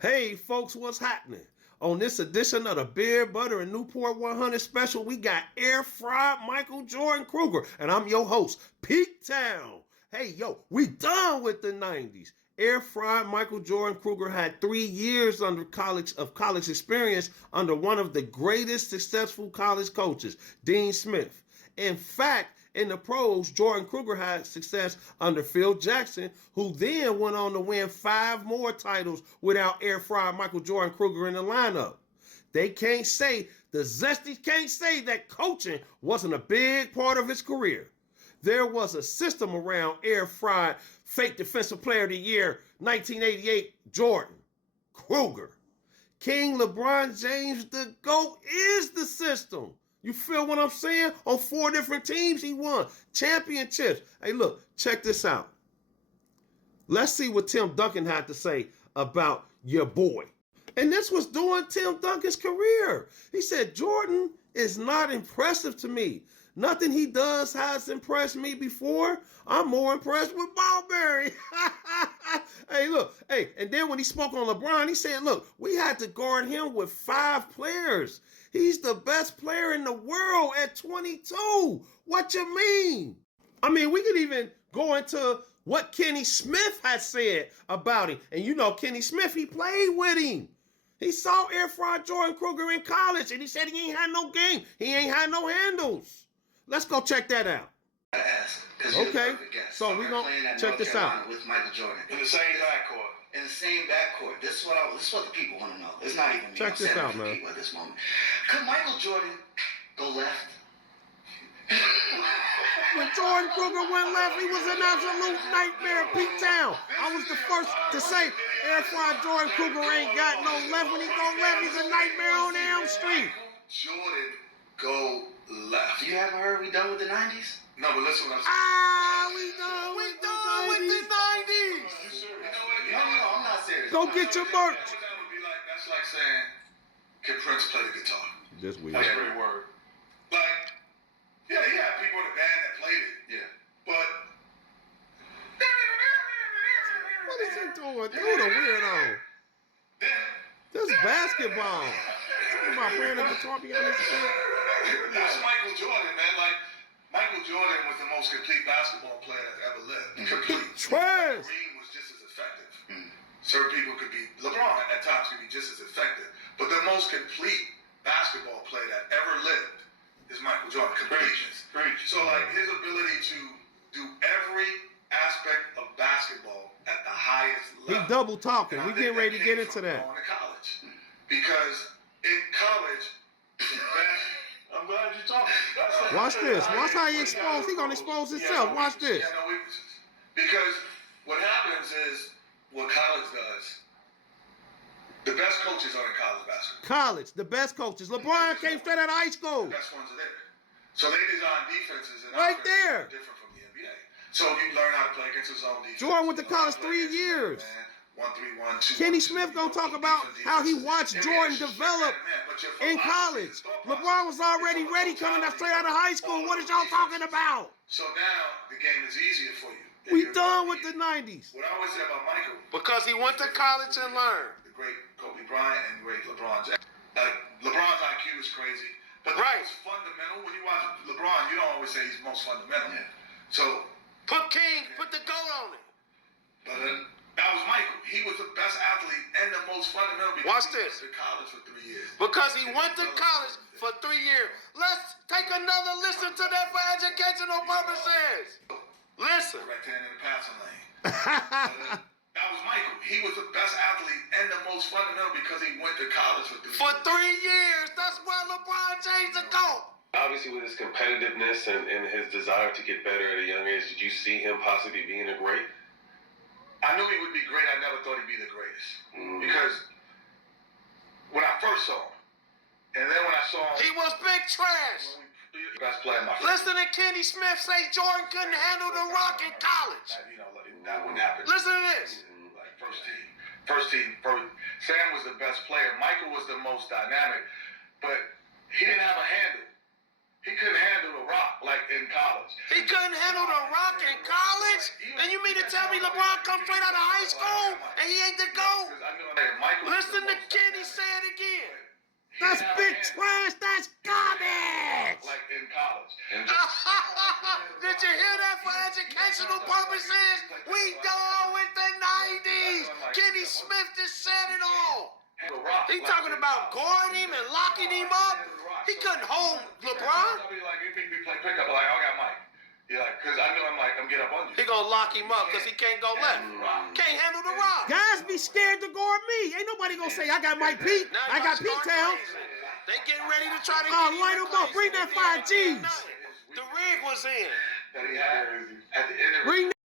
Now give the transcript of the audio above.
Hey folks, what's happening? On this edition of the Beer, Butter, and Newport 100 special, we got air fried Michael Jordan Kruger, and I'm your host, Peektown. Hey yo, we done with the 90s. Air fried Michael Jordan Kruger had 3 years under college experience under one of the greatest successful college coaches, Dean Smith. In fact, in the pros, Jordan Kruger had success under Phil Jackson, who then went on to win 5 more titles without air fried Michael Jordan Kruger in the lineup. The Zesties can't say that coaching wasn't a big part of his career. There was a system around air fried fake defensive player of the year 1988 Jordan Kruger. King LeBron James, the GOAT, is the system. You feel what I'm saying? On 4 different teams, he won championships. Hey, look, check this out. Let's see what Tim Duncan had to say about your boy. And this was during Tim Duncan's career. He said, Jordan is not impressive to me. Nothing he does has impressed me before. I'm more impressed with Ballberry. Hey, look. Hey, and then when he spoke on LeBron, he said, look, we had to guard him with 5 players. He's the best player in the world at 22. What you mean? I mean, we could even go into what Kenny Smith had said about him. And you know, Kenny Smith, he played with him. He saw air fried Jordan Kruger in college, and he said he ain't had no game. He ain't had no handles. Let's go check that out. Okay, so we're going to check this out. With Michael Jordan. In the same backcourt. In the same backcourt. This is what the people want to know. It's not even me. Check this out, man. At this moment. Could Michael Jordan go left? When Jordan Kruger went left, he was an absolute nightmare. Peektown. I was the first to say air fried Jordan Kruger ain't got no left. When he go left, he's a nightmare on Elm Street. Jordan go left. You haven't heard we done with the 90s? No, but listen what I'm saying. We done with the 90s. You serious? No, I'm not serious. Go get your merch. That would be like, that's like saying, can Prince play the guitar? That's weird. That's pretty word. Like, yeah, he had people in the band that played it. Yeah. But What is he doing? Dude, a weirdo. This is basketball. Talking about playing the guitar behind his head. That's Michael Jordan, man. Like, Michael Jordan was the most complete basketball player that's ever lived. Complete. Trash. Green was just as effective. Certain people could be, LeBron at times could be just as effective. But the most complete basketball player that ever lived is Michael Jordan. Completions. So, like, his ability to do every aspect of basketball at the highest level. He double talking. We getting ready to get into that. Going to college. Because in college, I'm glad you're talking. Watch this. Watch how he expose. He gonna expose himself. Watch this. Yeah, no weaknesses. Because what happens is, what college does, the best coaches are in college basketball. College, the best coaches. LeBron came straight out of high school. The best ones are there. So they design defenses and Right offenses there. that are different from the NBA. So you learn how to play against his own defense. Jordan went to college 3 years. 1-3-1-2. Kenny Smith gonna talk about how he watched Jordan develop in college. LeBron was already ready coming out straight out of high school. What is y'all talking about? So now the game is easier for you. We done with the 90s. What I always say about Michael, Because he went to college and learned. the great Kobe Bryant and great LeBron James. Like, LeBron's IQ is crazy. But the Right. most fundamental, when you watch LeBron, you don't always say he's most fundamental. Yeah. So, Put the GOAT on it. but that was Michael. He was the best athlete and the most fundamental because Watch he this. went to college for 3 years. Because he went to college for 3 years. Let's take another listen to that for educational purposes. Listen. Right there in the passing lane. That was Michael. He was the best athlete and the most fundamental because he went to college for 3 years. For 3 years. That's why LeBron James a GOAT. Obviously, with his competitiveness and his desire to get better at a young age, did you see him possibly being a great? I knew he would be great. I never thought he'd be the greatest. Because when I first saw him, and then when I saw him, He was big trash. best player in my Listen to Kenny Smith say Jordan couldn't handle the rock in college. You know, like, that wouldn't happen. Listen to this. Like first team. Sam was the best player. Michael was the most dynamic, but he didn't have a handle. He couldn't handle the rock like in college. He couldn't handle the rock in college? And you mean to tell me LeBron come straight out of high school and he ain't the GOAT? Because I know that Michael That's big trash. That's garbage. Like in college. Did you hear that? For educational purposes, we done with the 90s. Kenny Smith just said it all. He talking about guarding him and locking him up. He couldn't hold LeBron. I'll be like, you think we play pickup? Like, I got Mike. You're like, because I know I'm get up on you. He gonna lock him up because he can't go left. Can't handle the rock. Guys be scared to guard me. Ain't nobody gonna say, I got Mike Pete. I got Peektown. They getting ready to try to light him up. Bring that 5 Gs. The rig was in. That he had at the end of Bring